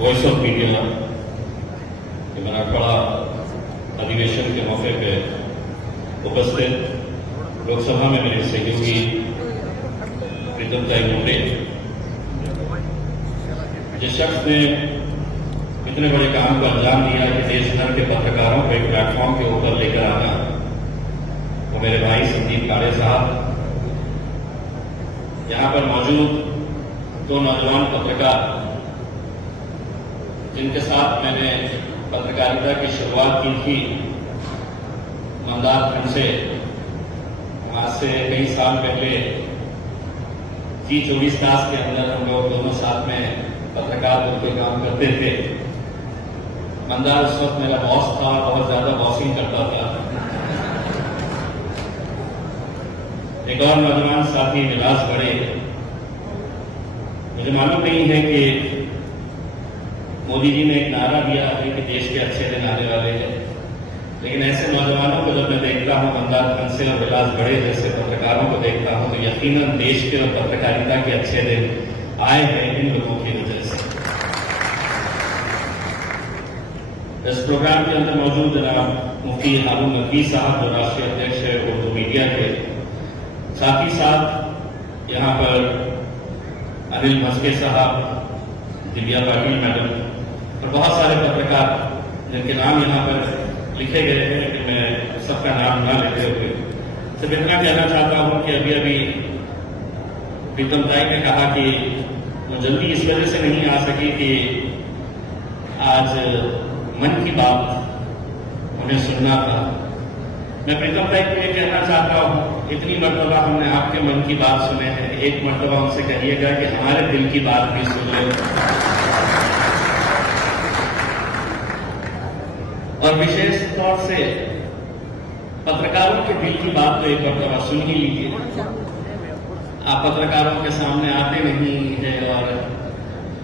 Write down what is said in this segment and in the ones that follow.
Voice of media के मराठवाड़ा अधिवेशन के मौके पर उपस्थित लोकसभा में मेरे सहयोगी प्रीतमताई मुंडे, जिस शख्स ने इतने बड़े काम को अंजाम दिया कि देश भर के पत्रकारों को एक प्लेटफॉर्म के ऊपर लेकर आना, वो मेरे भाई संदीप काले साहब। यहां पर मौजूद दो नौजवान पत्रकार जिनके साथ मैंने पत्रकारिता की शुरुआत की थी, मंदार से आज से कई साल पहले G24 दास के अंदर हम लोग दोनों साथ में पत्रकार बन के काम करते थे। मंदार उस वक्त मेरा बॉस था, बहुत ज्यादा बॉसिंग करता था। एक और नौजवान साथी विलास बड़े, मुझे मालूम नहीं है कि मोदी जी ने एक नारा दिया है कि देश के अच्छे दिन आने वाले हैं, लेकिन ऐसे नौजवानों को जब मैं देखता हूं, मंदार खनसे और विलास बड़े जैसे पत्रकारों को देखता हूं, तो यकीनन देश के और पत्रकारिता के अच्छे दिन आए हैं इन लोगों की वजह से। इस प्रोग्राम के अंदर मौजूद जनाब मुफ्ती हारून नकवी साहब, जो राष्ट्रीय अध्यक्ष है उर्दू मीडिया के, साथ ही साथ यहाँ पर अनिल भस्के साहब, दिव्या पाटिल मैडम और बहुत सारे पत्रकार जिनके नाम यहाँ पर लिखे गए हैं, लेकिन मैं सबका नाम ना लेते हुए सिर्फ इतना कहना चाहता हूँ कि अभी अभी प्रीतमताई ने कहा कि वो जल्दी इस वजह से नहीं आ सकी कि आज मन की बात उन्हें सुनना था। मैं प्रीतमताई को ये कहना चाहता हूँ, इतनी मरतबा हमने आपके मन की बात सुने हैं, एक मरतबा उनसे कहिएगा कि हमारे दिल की बात भी सुन ले। और विशेष तौर से पत्रकारों के दिल की बात तो एक मरतबा सुन ही लीजिए। आप पत्रकारों के सामने आते नहीं है और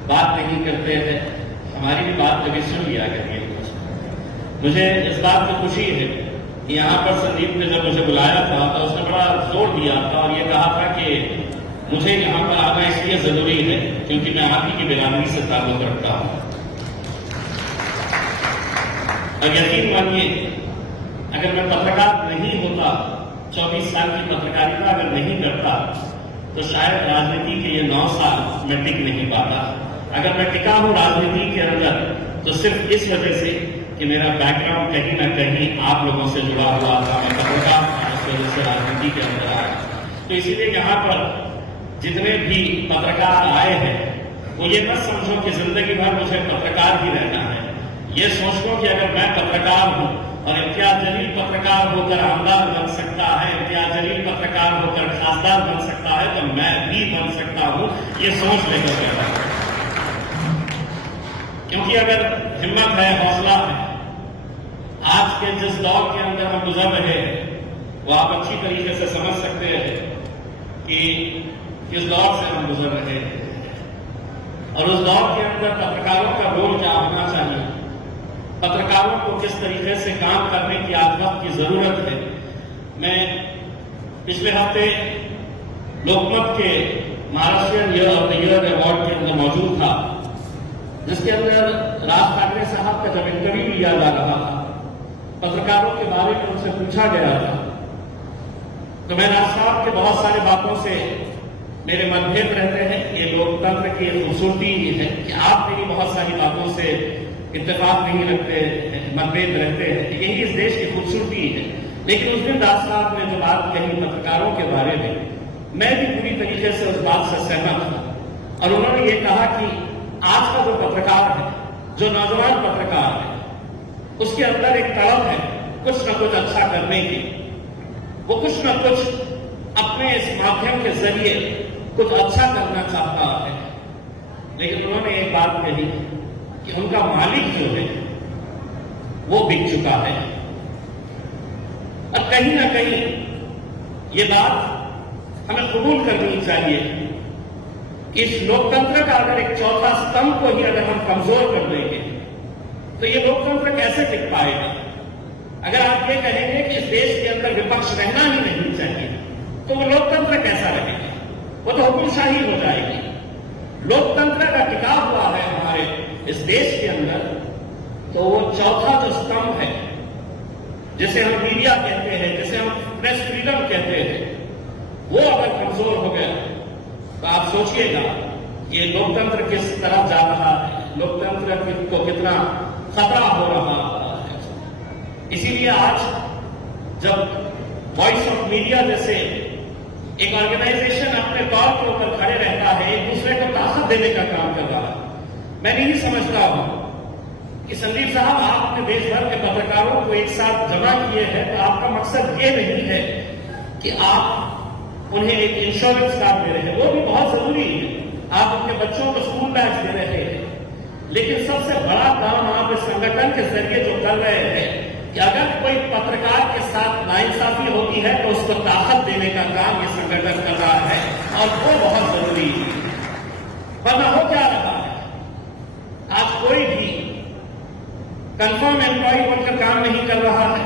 बात नहीं करते हैं, हमारी भी बात कभी सुन लिया करिए। मुझे इस बात की खुशी है कि यहाँ पर संदीप ने जब मुझे बुलाया था तो उसने बड़ा जोर दिया था और ये कहा था कि मुझे यहाँ पर आना इसलिए जरूरी है क्योंकि मैं आप ही की बिरादरी से ताल्लुक रखता हूँ। और यकीन मानिए, अगर मैं पत्रकार नहीं होता, 24 साल की पत्रकारिता अगर नहीं करता, तो शायद राजनीति के ये 9 साल मैं टिक नहीं पाता। अगर मैं टिका हूं राजनीति के अंदर तो सिर्फ इस वजह से कि मेरा बैकग्राउंड कहीं ना कहीं आप लोगों से जुड़ा हुआ था, मैं पत्रकार था, इस वजह से राजनीति के अंदर आया। तो इसीलिए यहाँ पर जितने भी पत्रकार आए हैं वो ये मत समझो कि जिंदगी भर मुझे पत्रकार ही रहना है। ये सोच लो कि अगर मैं पत्रकार हूं और इम्तियाज जलील पत्रकार होकर आमदार बन सकता है, इम्तियाज जलील पत्रकार होकर खासदार बन सकता है, तो मैं भी बन सकता हूं। ये सोच लेकर कहता हूं, क्योंकि अगर हिम्मत है, हौसला है, आज के जिस दौर के अंदर हम गुजर रहे हैं वो आप अच्छी तरीके से समझ सकते हैं कि किस दौर से हम गुजर रहे हैं और उस दौर के अंदर पत्रकारों का रोल क्या होना चाहिए, पत्रकारों को किस तरीके से काम करने की आज वक्त की जरूरत है। मैं पिछले हफ्ते लोकमत के Maharashtrian year of the year award के अंदर मौजूद था, जिसके अंदर राज ठाकरे साहब का जब इंटरव्यू लिया जा रहा था, पत्रकारों के बारे में उनसे पूछा गया था, तो मैं राज साहब के बहुत सारे बातों से मेरे मतभेद रहते हैं। ये लोकतंत्र की खूबसूरती है कि आप मेरी बहुत सारी बातों से इत्तेफाक नहीं रखते, मतभेद रहते हैं, यही इस देश की खूबसूरती है। लेकिन उस दिन राज साहब ने जो बात कही पत्रकारों के बारे में, मैं भी पूरी तरीके से उस बात से सहमत हूं। और उन्होंने ये कहा कि आज का जो पत्रकार है, जो नौजवान पत्रकार है, उसके अंदर एक तड़प है कुछ न कुछ अच्छा करने की, वो कुछ न कुछ अपने इस माध्यम के जरिए कुछ अच्छा करना चाहता है। लेकिन उन्होंने एक बात कही कि उनका मालिक जो है वो बिक चुका है। और कहीं ना कहीं ये बात हमें कबूल करनी चाहिए कि इस लोकतंत्र का अगर एक चौथा स्तंभ को ही अगर हम कमजोर कर देंगे तो ये लोकतंत्र कैसे टिक पाएगा। अगर आप ये कहेंगे कि इस देश के अंदर विपक्ष रहना ही नहीं चाहिए, तो वो लोकतंत्र कैसा रहेगा, वो तो हुकुमशाही हो जाएगी। लोकतंत्र का टिकाव हुआ है हमारे इस देश के अंदर, तो वो चौथा जो स्तंभ है, जिसे हम मीडिया कहते हैं, जिसे हम प्रेस फ्रीडम कहते हैं, वो अगर कमजोर हो गया तो आप सोचिएगा ये लोकतंत्र किस तरफ जा रहा है, लोकतंत्र को कितना खतरा हो रहा है। इसीलिए आज जब वॉइस ऑफ मीडिया जैसे एक ऑर्गेनाइजेशन अपने तौर के ऊपर खड़े रहता है, एक दूसरे को ताकत देने का काम कर रहा है, मैं नहीं समझता हूं कि संदीप साहब आप अपने देश भर के पत्रकारों को एक साथ जमा किए हैं, तो आपका मकसद ये नहीं है कि आप उन्हें एक इंश्योरेंस कार्ड दे रहे हैं, वो भी बहुत जरूरी है, आप उनके बच्चों को स्कूल बैग दे रहे हैं, लेकिन सबसे बड़ा काम आप इस संगठन के जरिए जो कर रहे हैं कि अगर कोई पत्रकार के साथ नाइंसाफी होती है तो उसको ताकत देने का काम ये संगठन कर रहा है, और वो बहुत जरूरी है। वरना हो क्या रहा है, आज कोई भी कंफर्म एम्प्लॉय बनकर काम नहीं कर रहा है,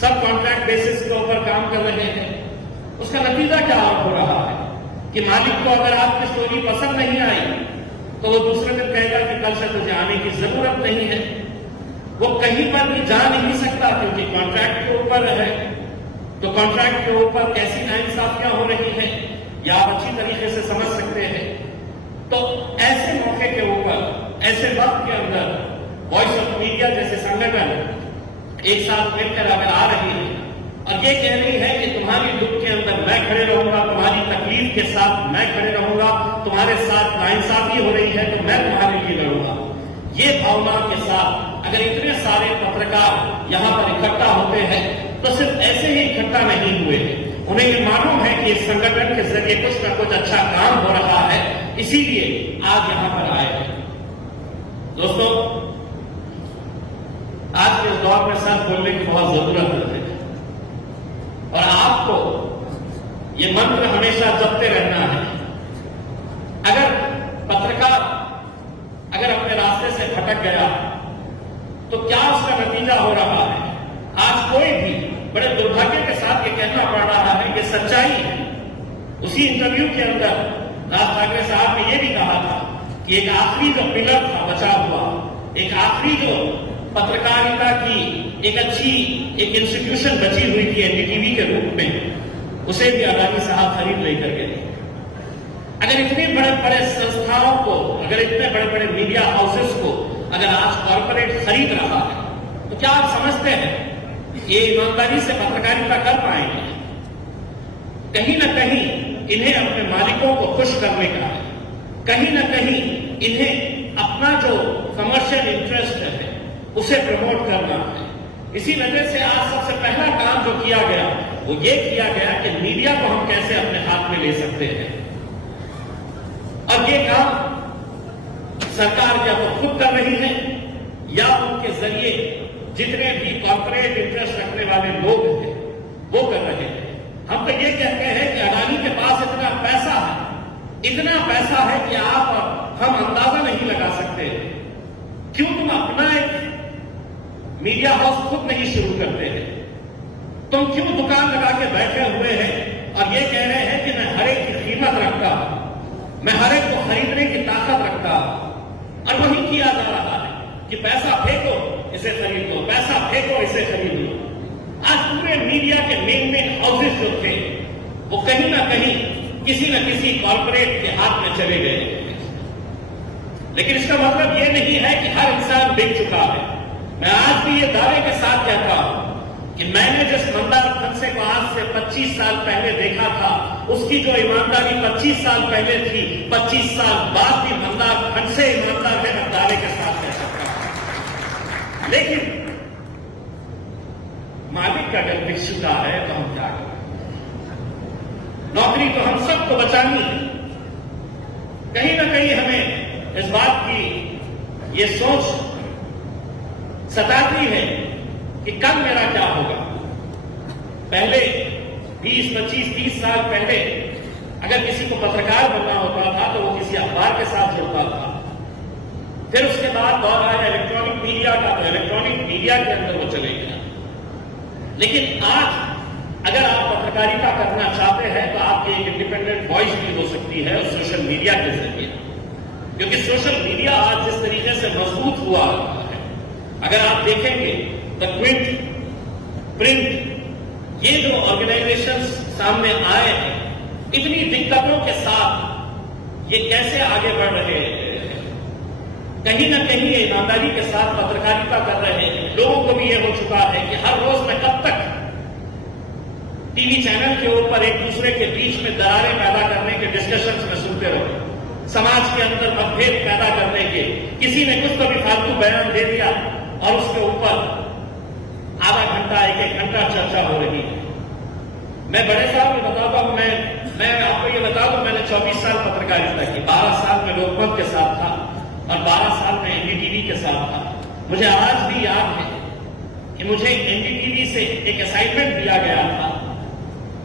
सब कॉन्ट्रैक्ट बेसिस के ऊपर काम कर रहे हैं। उसका नतीजा क्या हो रहा है कि मालिक को अगर आपकी स्टोरी पसंद नहीं आई तो वो दूसरे दिन कहेगा कि कल से तुझे आने की जरूरत नहीं है। वो कहीं पर भी जा नहीं सकता क्योंकि कॉन्ट्रैक्ट के ऊपर है। तो कॉन्ट्रैक्ट के ऊपर कैसी नाइंसाफियां हो रही हैं या आप अच्छी तरीके से समझ सकते हैं। तो ऐसे मौके के ऊपर, ऐसे वक्त के अंदर वॉइस ऑफ मीडिया जैसे संगठन एक साथ मिलकर अगर आ रही है और ये कह रही है कि तुम्हारी दुख के अंदर मैं खड़े रहूंगा, तुम्हारी तकलीफ के साथ मैं खड़े रहूंगा, तुम्हारे साथ नाइंसाफी हो रही है तो मैं तुम्हारे लिए लड़ूंगा, ये भावना के साथ अगर इतने सारे पत्रकार यहां पर इकट्ठा होते हैं तो सिर्फ ऐसे ही इकट्ठा नहीं हुए, उन्हें ये मालूम है कि इस संगठन के जरिए कुछ न कुछ अच्छा काम हो रहा है, इसीलिए आज यहां पर आए हैं। दोस्तों, आज के दौर में सच बोलने की बहुत जरूरत है और आपको ये मंत्र हमेशा जपते रहना है। अगर पत्रकार अगर अपने रास्ते से भटक गया तो क्या उसका नतीजा हो रहा है। आज कोई भी बड़े दुर्भाग्य के साथ ये कहना पड़ रहा है, ये सच्चाई है। उसी इंटरव्यू के अंदर राज ठाकरे साहब ने यह भी कहा था कि एक आखिरी जो पिलर था बचा हुआ, एक आखिरी जो पत्रकारिता की एक अच्छी एक इंस्टीट्यूशन बची हुई थी एनडीटीवी के रूप में, उसे भी अदानी साहब खरीद लेकर गए। अगर इतने बड़े बड़े संस्थाओं को, अगर इतने बड़े बड़े मीडिया हाउसेस को अगर आज कॉर्पोरेट खरीद रहा है तो क्या आप समझते हैं ये ईमानदारी से पत्रकारिता कर पाएंगे? कहीं ना कहीं इन्हें अपने मालिकों को खुश करने का है, कहीं ना कहीं इन्हें अपना जो कमर्शियल इंटरेस्ट है उसे प्रमोट करना है। इसी वजह से आज सबसे पहला काम जो किया गया वो ये किया गया कि मीडिया को हम कैसे अपने हाथ में ले सकते हैं, और ये काम सरकार या तो खुद कर रही है या उनके जरिए जितने भी कॉर्पोरेट इंटरेस्ट रखने वाले लोग हैं वो कर रहे हैं। हम तो ये कहते हैं कि अडानी के पास इतना पैसा है कि हम अंदाजा नहीं लगा सकते। क्यों तुम अपना एक मीडिया हाउस खुद नहीं शुरू करते हैं? तुम क्यों दुकान लगा के बैठे हुए हैं और ये कह रहे हैं कि मैं हर एक की कीमत रखता हूं, मैं हर एक को खरीदने की ताकत रखता हूं, और वही किया जा रहा है कि पैसा फेंको इसे खरीद लो, पैसा फेंको इसे खरीद लो। आज पूरे मीडिया के मेन हाउसेस जो थे वो कहीं ना कहीं किसी न किसी कॉर्पोरेट के हाथ में चले गए। लेकिन इसका मतलब ये नहीं है कि हर इंसान बिक चुका है। मैं आज भी ये दावे के साथ कहता हूं कि मैंने जिस मंदार खनसे को आज से 25 साल पहले देखा था, उसकी जो ईमानदारी 25 साल पहले थी, 25 साल बाद भी मंदार खनसे ईमानदार है, मैं दावे के साथ कह सकता हूं। लेकिन मालिक का अगर बिक चुका है तो हम क्या करें? नौकरी तो हम सबको बचानी है। कहीं ना कहीं हमें इस बात की ये सोच सताती है कि कल मेरा क्या होगा। पहले 20, 25, 30 साल पहले अगर किसी को पत्रकार बनना होता था तो वो किसी अखबार के साथ जुड़ता था। फिर उसके बाद दौर आया इलेक्ट्रॉनिक मीडिया का, तो इलेक्ट्रॉनिक मीडिया के अंदर वो चले गया। लेकिन आज अगर आप पत्रकारिता करना चाहते हैं तो आपकी एक इंडिपेंडेंट वॉइस भी हो सकती है सोशल मीडिया के जरिए। क्योंकि सोशल मीडिया आज जिस तरीके से मजबूत हुआ है, अगर आप देखेंगे द प्रिंट, ये जो ऑर्गेनाइजेशंस सामने आए हैं, इतनी दिक्कतों के साथ ये कैसे आगे बढ़ रहे हैं, कहीं ना कहीं ये ईमानदारी के साथ पत्रकारिता कर रहे हैं। लोगों को भी ये हो चुका है कि हर रोज में कब तक टीवी चैनल के ऊपर एक दूसरे के बीच में दरारें पैदा करने के डिस्कशंस में सुनते रहो, समाज के अंदर मतभेद पैदा करने के, किसी ने कुछ तो भी फालतू बयान दे दिया और उसके ऊपर आधा घंटा 1-1 घंटा चर्चा हो रही है। मैं बड़े साहब में बताता हूं, मैं आपको ये बता दूं, मैंने 24 साल पत्रकारिता की, 12 साल में लोकमत के साथ था और 12 साल में एनडीटीवी के साथ था। मुझे आज भी याद है कि मुझे एनडीटीवी से एक असाइनमेंट दिया गया था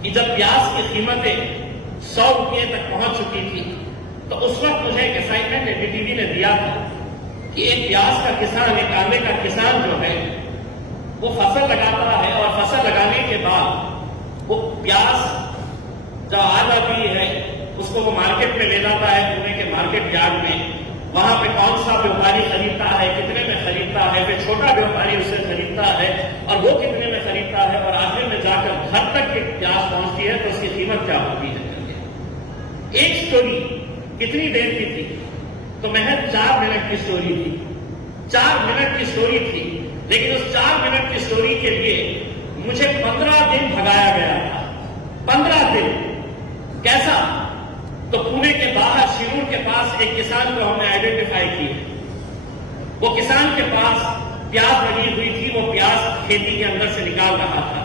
कि जब प्याज की कीमतें 100 रुपये तक पहुंच चुकी थी, तो उस वक्त मुझे एक असाइनमेंट एनडीटीवी ने दिया था कि एक प्याज का किसान, एक आलू का किसान जो है, वो फसल लगाता है और फसल लगाने के बाद वो प्याज जब आ जाती है उसको वो मार्केट में ले जाता है, पुणे के मार्केट यार्ड में। वहां पे कौन सा व्यापारी खरीदता है, कितने में खरीदता है, फिर छोटा व्यापारी उसे खरीदता है और वो कितने में खरीदता है, और आखिर में जाकर घर तक एक प्याज पहुंचती है तो उसकी कीमत क्या होती है। एक स्टोरी कितनी देर की थी? तो महज 4 मिनट की स्टोरी थी। 4 मिनट की स्टोरी थी, लेकिन उस 4 मिनट की स्टोरी के लिए मुझे 15 दिन भगाया गया था। 15 दिन। कैसा? तो पुणे के बाहर शिरूर के पास एक किसान को हमने आइडेंटिफाई किया। वो किसान के पास प्याज लगी हुई थी, वो प्याज खेती के अंदर से निकाल रहा था।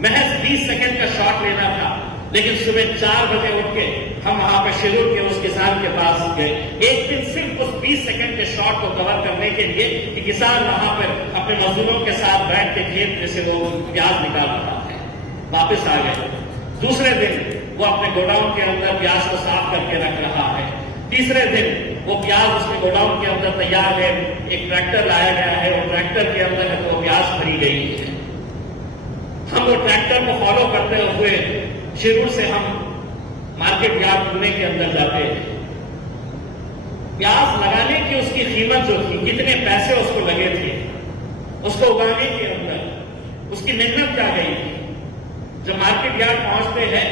महज 20 सेकंड का शॉट लेना था, लेकिन सुबह 4 बजे उठ के हम वहां पर शिरूर के उस किसान के पास गए, एक दिन सिर्फ उस 20 सेकंड के शॉट को कवर करने के लिए कि किसान वहां पर अपने मजदूरों के साथ बैठ के खेत में से वो प्याज निकाल रहा है। वापिस आ गए। दूसरे दिन वो अपने गोडाउन के अंदर प्याज को साफ करके रख रहा है। तीसरे दिन वो प्याज उसके गोडाउन के अंदर तैयार है, एक ट्रैक्टर लाया गया है, वो ट्रैक्टर के अंदर है तो वो प्याज भरी गई है। हम वो ट्रैक्टर को फॉलो करते हुए शिरूर से हम मार्केट यार्ड पुणे के अंदर जाते हैं। प्याज लगाने की उसकी कीमत जो थी, कितने पैसे उसको लगे थे, उसको उगाने के अंदर उसकी मेहनत क्या गई थी। जब मार्केट यार्ड पहुंचते हैं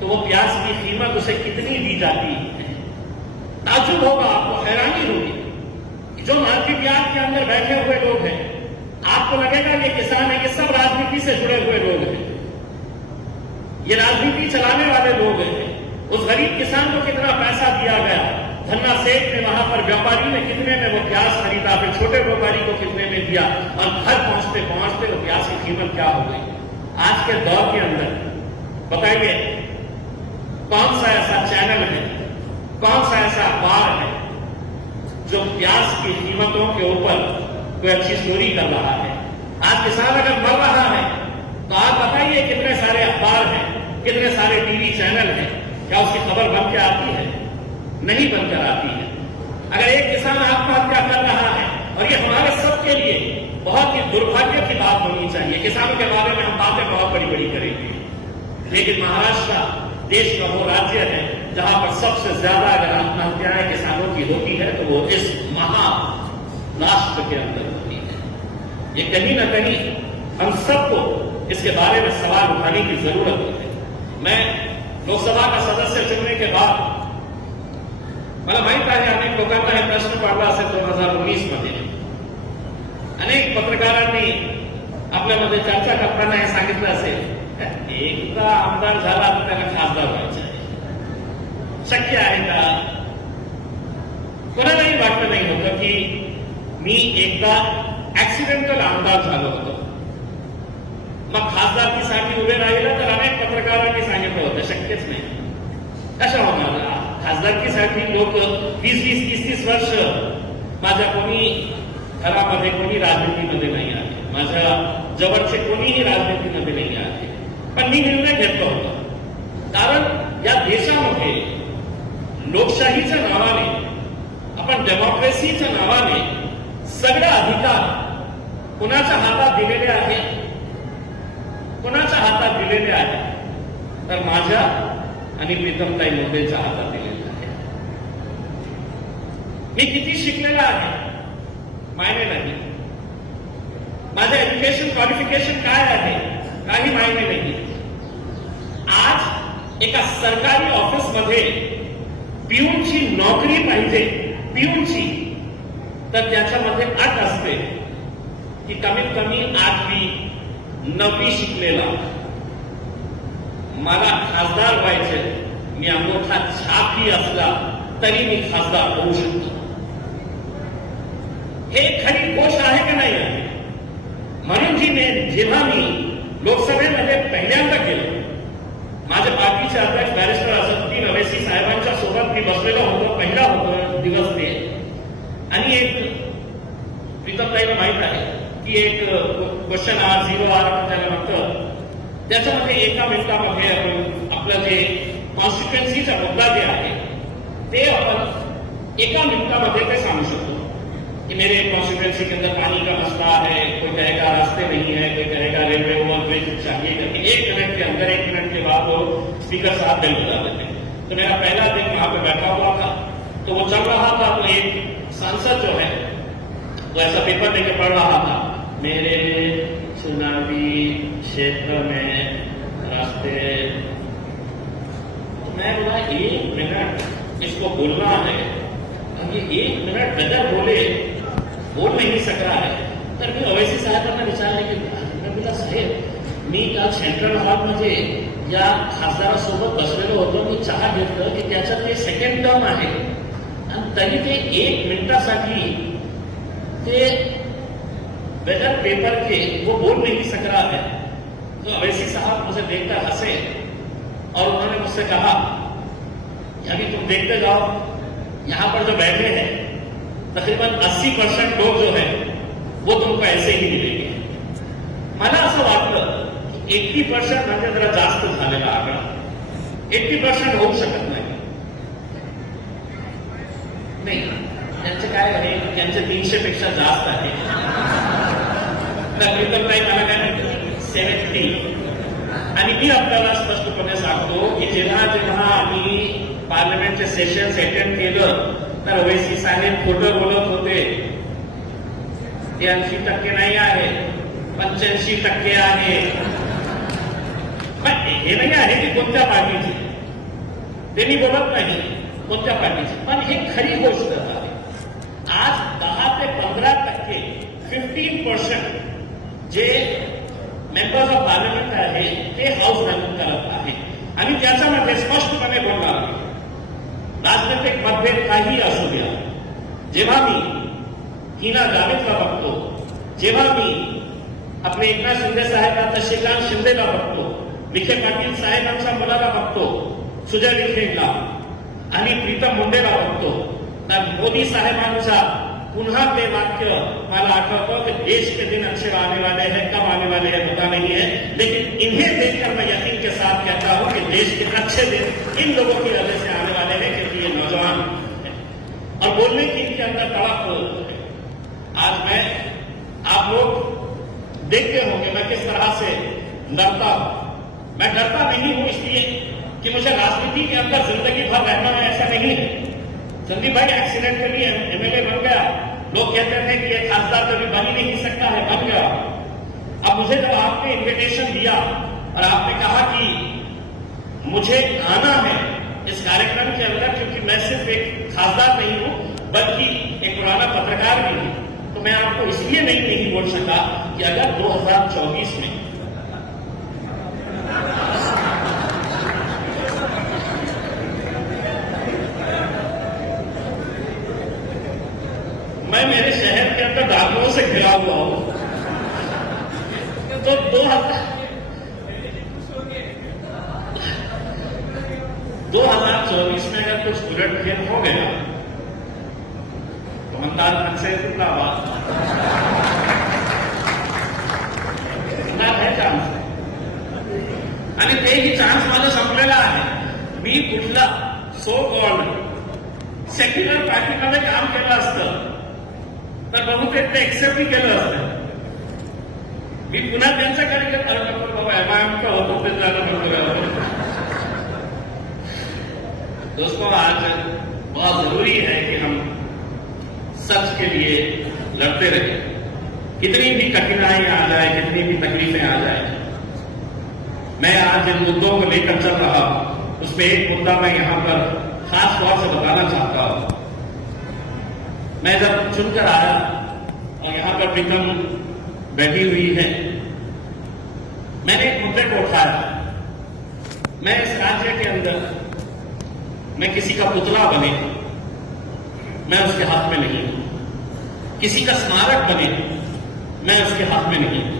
तो वो प्याज की कीमत उसे कितनी दी जाती है। ताज्जुब होगा, आपको हैरानी होगी। जो मार्केट यार्ड के अंदर बैठे हुए लोग हैं, आपको लगेगा ये किसान है कि सब राजनीति से जुड़े हुए लोग हैं, ये राजनीति चलाने वाले लोग हैं। उस गरीब किसान को कितना पैसा दिया गया, धन्ना सेठ ने वहां पर व्यापारी ने कितने में वो प्याज खरीदा, फिर छोटे व्यापारी को कितने में दिया, और घर पहुंचते पहुंचते वो प्याज की कीमत क्या हो गई। आज के दौर के अंदर बताइए कौन सा ऐसा चैनल है, कौन सा ऐसा अखबार है जो प्याज की कीमतों के ऊपर कोई अच्छी स्टोरी कर रहा है। आज किसान अगर मर रहा है तो आप बताइए कितने सारे अखबार हैं, कितने सारे टीवी चैनल हैं, क्या उसकी खबर बन के आती है? नहीं बनकर आती है। अगर एक किसान आत्महत्या कर रहा है, और ये हमारे सबके लिए बहुत ही दुर्भाग्य की बात होनी चाहिए, किसानों के बारे में हम बातें बहुत बड़ी बड़ी करेंगे, लेकिन महाराष्ट्र देश का वो राज्य है जहां पर सबसे ज्यादा अगर आत्महत्याएं किसानों की होती है तो वो इस महाराष्ट्र के अंदर होती है। ये कहीं ना कहीं हम सबको इसके बारे में सवाल उठाने की जरूरत है। मैं लोकसभा का सदस्य चुनने के बाद मला माहित आहे अनेक लोकांना हे प्रश्न पडला असेल 2019 मध्ये। अनेक पत्रकारांनी आपल्यामध्ये चर्चा करताना हे सांगितलं असेल, एकदा आमदार झाला तर त्याला खासदार व्हायचं आहे, शक्य आहे का? कोणालाही वाटलं नाही होतं की मी एकदा ऍक्सिडेंटल आमदार झालो होतो, मग खासदारकीसाठी उभे राहिलं तर अनेक पत्रकारांनी सांगितलं होतं शक्यच नाही, कशा होणार? खासदारकीसाठी लोक 20-30 वर्ष माझ्या कोणी घरामध्ये कोणी राजनीतीमध्ये नाही आले, माझ्या जवळचे कोणीही राजनीतीमध्ये नाही आले, पण मी निर्णय घेतला होता. कारण या देशामध्ये लोकशाहीच्या नावाने, आपण डेमोक्रेसीच्या नावाने सगळे अधिकार कुणाच्या हातात दिलेले आहेत? कुणाच्या हातात दिलेले आहेत? तर माझ्या आणि प्रीतमताई मुंडेच्या हातात दिलेले आहे. मी किती शिकलेला आहे मायने नाही, माझं एज्युकेशन क्वालिफिकेशन काय आहे काही मायने नाही. आज एका सरकारी ऑफिसमध्ये पिऊनची नोकरी पाहिजे, पिऊनची, तर त्याच्यामध्ये अट असते की कमीत कमी 8वी 9वी शिकलेला. मला खासदार व्हायचे, मी अंगोठा छापी असला तरी मी खासदार होऊ शकतो. हे खरी गोष्ट आहे की नाही आहे? म्हणून जेव्हा मी लोकसभेमध्ये पहिल्यांदा गेलो, माझ्या पार्टीचे अध्यक्ष बॅरिस्टर असदुद्दीन अवैसी साहेबांच्या सोबत मी बसलेलो होतो, पहिला होतो दिवस ते. आणि एक प्रीतमताईला माहित आहे की एक क्वेश्चन आर 0 आर त्याला म्हणतं, त्याच्यामध्ये एका मिनिटामध्ये आपण आपलं जे कॉन्स्टिट्युएन्सीचा मुद्दा जे आहे ते आपण एका मिनिटामध्ये ते सांगू शकतो कि मेरे कॉन्स्टिट्युएंसी के अंदर पानी का मसला है, कोई कहेगा रास्ते नहीं है, कोई कहेगा रेलवे ओवरब्रिज चाहिए, लेकिन 1 मिनट के अंदर 1 मिनट के बाद वो स्पीकर साहब बिल बता देते. तो मेरा पहला दिन वहां पे बैठा हुआ था, तो वो चल रहा था, तो एक सांसद जो है वो ऐसा पेपर लेके पढ़ रहा था, मेरे चुनावी क्षेत्र में रास्ते. तो मैं बोला 1 मिनट इसको बोलना है, ये 1 मिनट बगैर बोल नहीं सक रहा है. तर मी ओवैसी साहेबांना विचारले की मी बोला साहेब, मी काल सेंट्रल हॉलमध्ये या खासदारासोबत बसलेलो होतो, मी चहा घेतलं की त्याच्यात ते सेकंड टर्म आहे आणि तरी ते 1 मिनिटासाठी ते बगैर पेपर के वो बोल नहीं सक रहा है. तो ओवैसी साहब मुझे देखकर हंसे और उन्होंने मुझसे कहा, अभी तुम देखते जाओ, यहां पर जो बैठे हैं तकरीबन 80% लोग जो है वो तुमको ऐसे ही मिलेंगे. मला असं वाटलं की 80% म्हणजे जरा जास्त झालेला आकडा, 80% होऊ शकत नाही. त्यांचे काय आहे, त्यांचे 300 पेक्षा जास्त आहे. प्रीतमताई मला काय म्हणते 70. आणि मी आपल्याला स्पष्टपणे सांगतो की जेव्हा आम्ही पार्लमेंटचे सेशन्स अटेंड केलं तर ओवैसी साहेब खोटं बोलत होते. 83% नाही आहे, 85% आहे. पण हे नाही आहे की कोणत्या पार्टीची, त्यांनी बोलत नाही कोणत्या पार्टीची, पण हे खरी गोष्ट आहे. आज 10 ते 15% 15% जे मेंबर्स ऑफ पार्लमेंट आहे ते हाऊस रन करत आहे. आणि त्याच्यामध्ये स्पष्टपणे बोलणार, राजनैतिक मतभेद काही असू द्या, जेव्हा मी हिना गावितला बघतो, जेव्हा मी आपले एकनाथ शिंदे साहेबांचा श्रीकांत शिंदेला बघतो, विखे पाटील साहेबांच्या मुलाला बघतो, सुजय विखेला आणि प्रीतम मुंडेला बघतो, तर मोदी साहेबांचा पुन्हा ते वाक्य मला आठवतं कि देश के दिन अच्छे आने वाले हैं, कब आने वाले हैं पता नहीं है, लेकिन इन्हें देखकर मैं यकीन के साथ कहता हूं कि देश के अच्छे दिन इन लोगों की वजह से आने वाले हैं, क्योंकि ये नौजवान हैं और बोलने की इनके अंदर तड़प है. आज आप लोग देखते होंगे मैं किस तरह से डरता हूं. मैं डरता नहीं हूं इसलिए कि मुझे राजनीति के अंदर जिंदगी भर रहना है, ऐसा नहीं है. संदीप भाई एक्सीडेंटली एमएलए बन गया, लोग कहते थे कि ये खासदार कभी बन ही नहीं सकता है, बन गया. अब मुझे जब आपने इन्विटेशन दिया और आपने कहा कि मुझे आना है इस कार्यक्रम के अंदर, क्योंकि मैं सिर्फ एक खासदार नहीं हूं बल्कि एक पुराना पत्रकार भी हूं, तो मैं आपको इसलिए नहीं बोल सका कि अगर 2024 में मैं मेरे शहर के अंदर डाकुओं से घिरा हुआ हूं, तो 2024 में अगर कुछ उलटफेर हो गया तो मंदार से जिंदाबाद है चान्स. आणि तेही चान्स माझा संपलेला आहे. मी कुठला सो कॉल्ड सेक्युलर पार्टीमध्ये काम केलं असतं तर बहुतेक ते एक्सेप्टही केलं असतं. मी पुन्हा त्यांच्याकडे होतो ते जाणं. दोस्तों, आज बहुत जरूरी है कि हम सच के लिए लड़ते रहे, कितनी भी कठिनाइयां आ जाए, कितनी भी तकलीफें आ जाए। मैं आज जिन मुद्दों को लेकर चल रहा हूं उसमें एक मुद्दा मैं यहां पर खास तौर से बताना चाहता हूं। मैं जब चुनकर आया और यहां पर प्रीतम बैठी हुई है, मैंने एक मुद्दे को उठाया। मैं इस राज्य के अंदर मैं किसी का पुतला बने, मैं उसके हाथ में नहीं हूं। किसी का स्मारक बने, मैं उसके हाथ में नहीं हूं।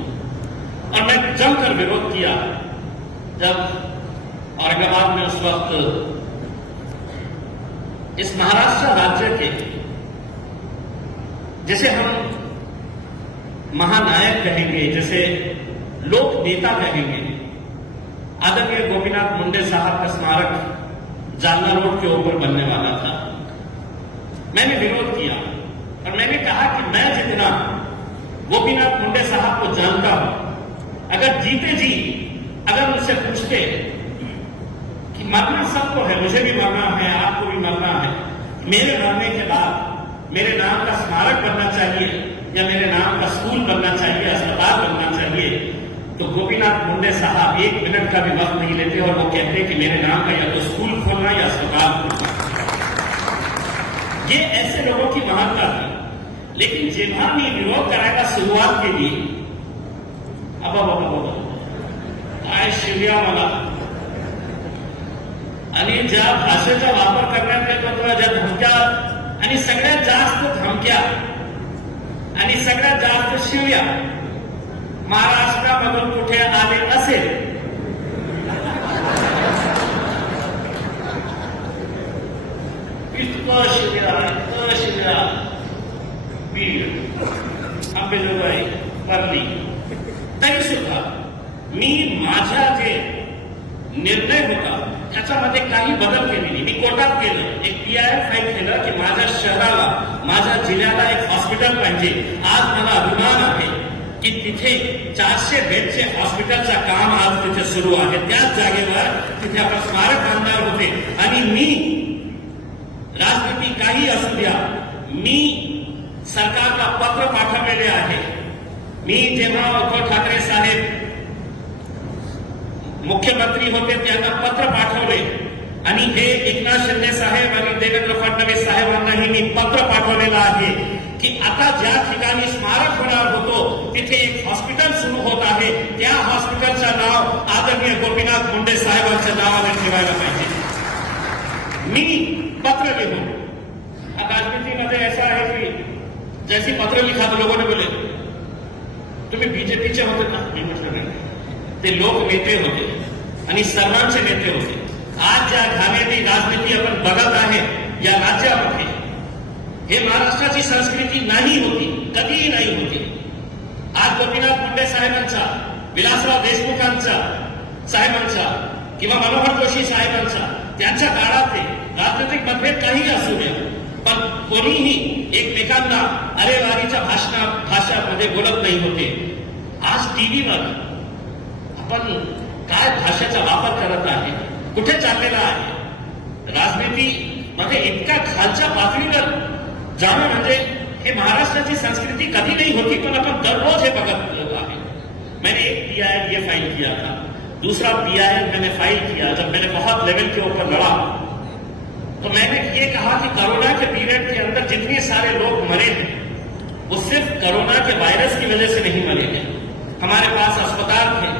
और मैं जमकर विरोध किया जब औरंगाबाद में उस वक्त इस महाराष्ट्र राज्य के जैसे हम महानायक कहेंगे, जैसे लोक नेता कहेंगे, आदरणीय गोपीनाथ मुंडे साहब का स्मारक जालना रोड के ऊपर बनने वाला था। मैंने विरोध किया और मैंने कहा कि मैं जितना गोपीनाथ मुंडे साहब को जानता हूं, अगर जीते जी अगर उनसे पूछते कि मरना सबको है, मुझे भी मरना है, आपको भी मरना है, मेरे मरने के बाद मेरे नाम का स्मारक बनना चाहिए या मेरे नाम का स्कूल बनना चाहिए, अस्पताल बनना चाहिए, तो गोपीनाथ मुंडे साहब 1 मिनट का भी वक्त नहीं लेते और वो कहते कि मेरे नाम का या तो स्कूल खोलना या अस्पताल खोलना। ये ऐसे लोगों की महानता थी। लेकिन जेव्हा मी विरोध करायला सुरुवात केली, काय शिव्या मला आणि ज्या भाषेचा वापर करण्यात येत होता, ज्या धमक्या आणि सगळ्यात जास्त धमक्या आणि सगळ्यात जास्त शिव्या महाराष्ट्रामधून कुठे आले असेल इतकं शिव्या बीड आंबेजोगाई परली, तरी सुद्धा मी माझा जे निर्णय होता त्याच्यामध्ये काही बदल केले नाही। मी कोर्टात केलं, एक PIL फाईल केलं की माझ्या शहराला, माझ्या जिल्ह्याला एक हॉस्पिटल पाहिजे। आज मला अभिमान आहे की तिथे 400 बेडचे हॉस्पिटलचं काम आज तिथे सुरू आहे। त्याच जागेवर तिथे आपण स्मारक बांधणार होते आणि मी राजनीती काही असू द्या, मी सरकारला पत्र पाठवलेले आहे। मी जेव्हा उद्धव ठाकरे साहेब मुख्यमंत्री होते त्यांना पत्र पाठवले आणि हे एकनाथ शिंदे साहेब आणि देवेंद्र फडणवीस साहेबांनाही मी पत्र पाठवलेलं आहे की आता ज्या ठिकाणी स्मारक होणार होतो तिथे एक हॉस्पिटल सुरू होत आहे, त्या हॉस्पिटलचं नाव आदरणीय गोपीनाथ मुंडे साहेबांच्या नावाने ठेवायला पाहिजे। मी पत्र लिहून, राजनीतीमध्ये ऐसा है कि जैसी पत्र लिखा तो लोगों ने बोले तुम्ही बीजेपीचे होते ना, मी म्हटलं नाही, ते लोक नेते होते आणि सर्वांचे नेते होते। आज ज्या घाणेरडी राजनीती आपण बघत आहे या राज्यामध्ये, हे महाराष्ट्राची संस्कृती नाही होती, कधीही नाही होती। आज गोपीनाथ मुंडे साहेबांचा, विलासराव देशमुखांचा साहेबांचा किंवा मनोहर जोशी साहेबांचा, त्यांच्या काळात राजनैतिक मतभेद काही असू द्या, पण कोणीही एकमेकांना अरेवारीच्या भाषामध्ये बोलत नाही होते। आज टीव्हीवर आपण काय भाषेचा वापर करत आहे, कुठे चाललेला आहे? राजनीतीमध्ये इतक्या खालच्या पातळीवर जाणं म्हणजे हे महाराष्ट्राची संस्कृती कधी नाही होती, पण आपण दररोज हे बघत आहे। मैंने एक PIL ये फाइल किया था, दूसरा PIL मैंने फाइल किया जब मैंने बहुत लेवल के ऊपर लड़ा, तो मैंने ये कहा कि कोरोना के पीरियड के अंदर जितने सारे लोग मरे हैं वो सिर्फ कोरोना के वायरस की वजह से नहीं मरे हैं। हमारे पास अस्पताल थे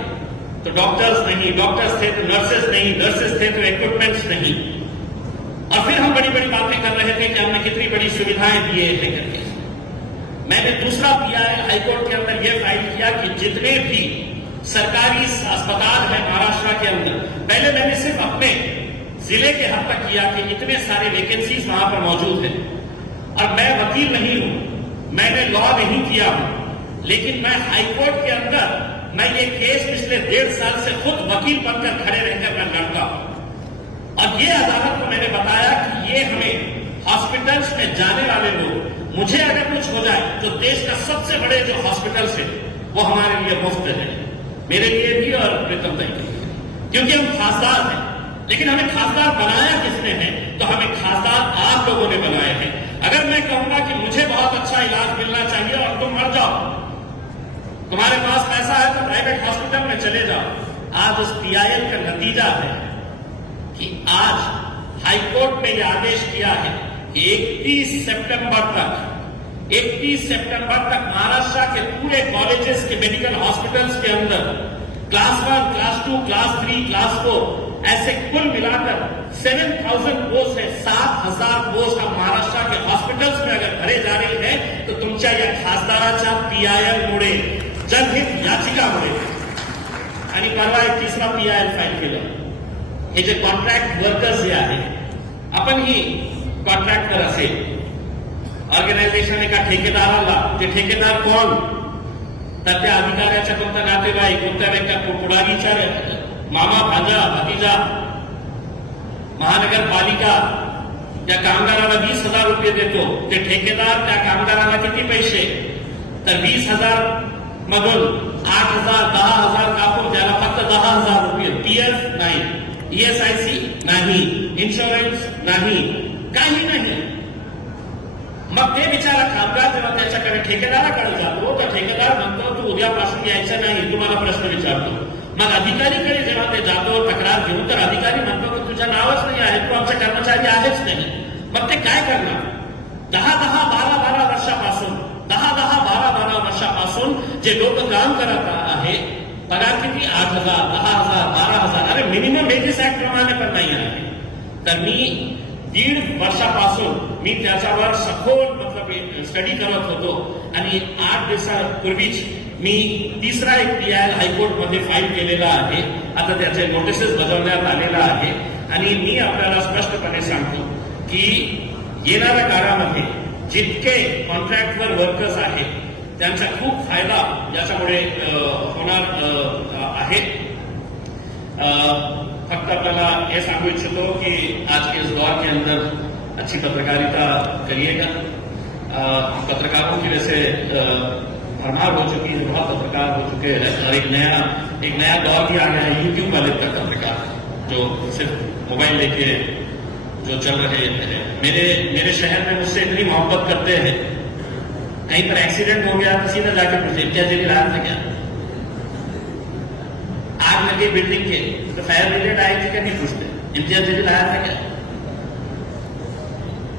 तो डॉक्टर्स नहीं, डॉक्टर्स थे तो नर्सेस नहीं, नर्सेस थे तो इक्विपमेंट्स नहीं, और फिर हम बड़ी बड़ी बातें कर रहे थे कि हमने कितनी बड़ी सुविधाएं दी है करके। मैंने दूसरा PIL हाईकोर्ट के अंदर यह फाइल किया कि जितने भी सरकारी अस्पताल है महाराष्ट्र के अंदर, पहले मैंने सिर्फ अपने जिले के हद तक किया कि इतने सारे वैकेंसीज वहां पर मौजूद है, और मैं वकील नहीं हूं, मैंने लॉ नहीं किया हूं, लेकिन मैं हाईकोर्ट के अंदर मैं ये केस पिछले 1.5 साल से खुद वकील बनकर खड़े रहकर मैं लड़ता हूं। और ये अदालत को मैंने बताया कि ये हमें हॉस्पिटल्स में जाने वाले लोग, मुझे अगर कुछ हो जाए तो देश का सबसे बड़े जो हॉस्पिटल्स है वो हमारे लिए मुफ्त है, मेरे लिए भी और प्रीतम भाई के लिए, क्योंकि हम खासदार हैं। लेकिन हमें खासदार बनाया किसने है? तो हमें खासदार आप लोगों ने बनाए हैं। अगर मैं कहूंगा कि मुझे बहुत इलाज मिलना चाहिए और तुम मर जाओ। तुम्हारे पास पैसा है तो प्राइवेट हॉस्पिटल में चले जाओ। आज उस पीआईएल का नतीजा है कि आज हाईकोर्ट ने यह आदेश किया है कि 31 सितंबर तक महाराष्ट्र के पूरे कॉलेजेस के मेडिकल हॉस्पिटल्स के अंदर क्लास 1, क्लास 2, क्लास 3, क्लास 4 ऐसे कुल मिलाकर 7,000 पोस्ट है। 7,000 पोस्ट अब महाराष्ट्र के हॉस्पिटल्स में अगर भरे जा रही है तो तुमच्या या खासदाराच्या पीआयएलमुळे, जनहित याचिकामुळे आणि परवा एक तिसरा पीआयएल फाईल केलं। हे जे कॉन्ट्रॅक्ट वर्कर्स जे आहेत, आपणही कॉन्ट्रॅक्टर असेल, ऑर्गनायझेशन एका ठेकेदाराला, ते ठेकेदार कोण तर त्या अधिकाऱ्याच्या कोणता नातेवाईक, कोणत्या व्यक्ती पुढारीचा मामा, भाजा, भतीजा, महानगरपालिका त्या कामगाराला 20,000 रुपये देतो। ते ठेकेदार त्या कामगाराला किती पैसे तर 20,000 मधून 8,000, 10,000 कापून त्याला फक्त 10,000 रुपये। पीएफ नाही, ईएसआयसी नाही, इन्शुरन्स नाही, काही नाही। मग ते बिचारा कामगार जेव्हा त्याच्याकडे ठेकेदाराकडे जातो तर ठेकेदार म्हणतो तू उद्यापासून यायचं नाही, तुम्हाला प्रश्न विचारतो। मग अधिकारीकडे जेव्हा ते जातो तक्रार घेऊन तर अधिकारी म्हणतो की तुझं नावच नाही आहे, तू आमचा कर्मचारी आहेच नाही। मग ते काय करणार? 10-10, 12-12 वर्षापासून 10-12 वर्षापासून जे लोक काम करत आहे, पगार किती? 8,000, 10,000, 12,000। अरे मिनिमम वेजेस ऍक्ट प्रमाणे पण नाही आहे। तर मी 1.5 वर्षापासून मी त्याच्यावर सखोल स्टडी करत होतो आणि 8 दिवसापूर्वीच मी तिसरा एक पीआयएल हायकोर्टमध्ये फाईल केलेला आहे। आता त्याचे नोटिसेस बजावण्यात आलेला आहे आणि मी आपल्याला स्पष्टपणे सांगतो की येणाऱ्या काळामध्ये जितके कॉन्ट्रॅक्टवर वर्कर्स आहेत त्यांचा खूप फायदा याच्यामुळे होणार आहे। फक्त आपल्याला ये सांगू इच्छितो कि आज के इस दौर के अंदर अच्छी पत्रकारिता करिएगा। पत्रकारों की वैसे भरमार हो चुकी है, बहुत पत्रकार हो चुके हैं और एक नया दौर भी आ गया है यूट्यूब वाले तक पत्रकार जो सिर्फ मोबाइल लेके जो चल रहे हैं। मेरे शहर में मुझसे इतनी मोहब्बत करते हैं, कहीं पर एक्सीडेंट हो गया तो सीधा जाके पूछे क्या जेल रात में क्या आग लगी बिल्डिंग के तो फायर ब्रिगेड आई थी क्या, नहीं पूछते इम्तियाज जलील आया था क्या।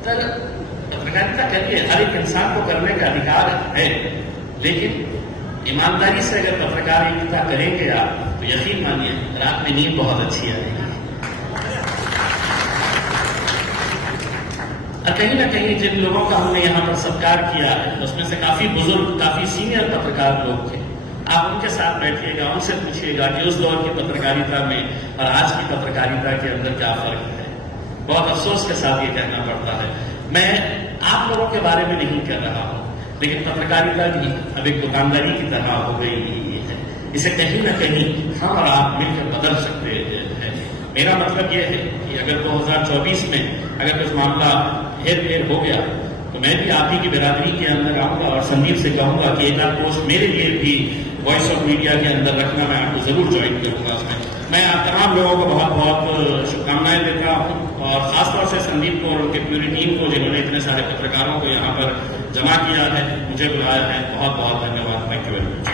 तर पत्रकारिता करिए, हर एक इंसान को करने का अधिकार है, लेकिन ईमानदारी से अगर पत्रकारिता करेंगे आप तो यकीन मानिए रात में नींद बहुत अच्छी आएगी। और कहीं ना कहीं जिन लोगों का हमने यहाँ पर सत्कार किया है उसमें से काफी बुजुर्ग, काफी सीनियर पत्रकार लोग थे। आप उनके साथ बैठिएगा, उनसे पूछिएगा कि उस दौर की पत्रकारिता में और आज की पत्रकारिता के अंदर क्या फर्क है। बहुत अफसोस के साथ ये कहना पड़ता है। मैं आप लोगों के बारे में नहीं कह रहा हूं, लेकिन पत्रकारिता भी अब एक दुकानदारी की तरह हो गई है। इसे कहीं ना कहीं हम और आप मिलकर बदल सकते हैं। मेरा मतलब यह है कि अगर 2024 में अगर कुछ मामला हेर फेर हो गया तो मैं भी आप ही की बिरादरी के अंदर आऊंगा और संदीप से कहूंगा कि एक आध पोस्ट मेरे लिए भी वॉइस ऑफ मीडिया के अंदर रखना, मैं आपको जरूर ज्वाइन करूंगा उसमें। मैं आप तमाम लोगों को बहुत बहुत शुभकामनाएं देता हूं और खासतौर से संदीप को और उनकी पूरी टीम को जिन्होंने इतने सारे पत्रकारों को यहाँ पर जमा किया है, मुझे बुलाया है, बहुत बहुत धन्यवाद। Thank you very much.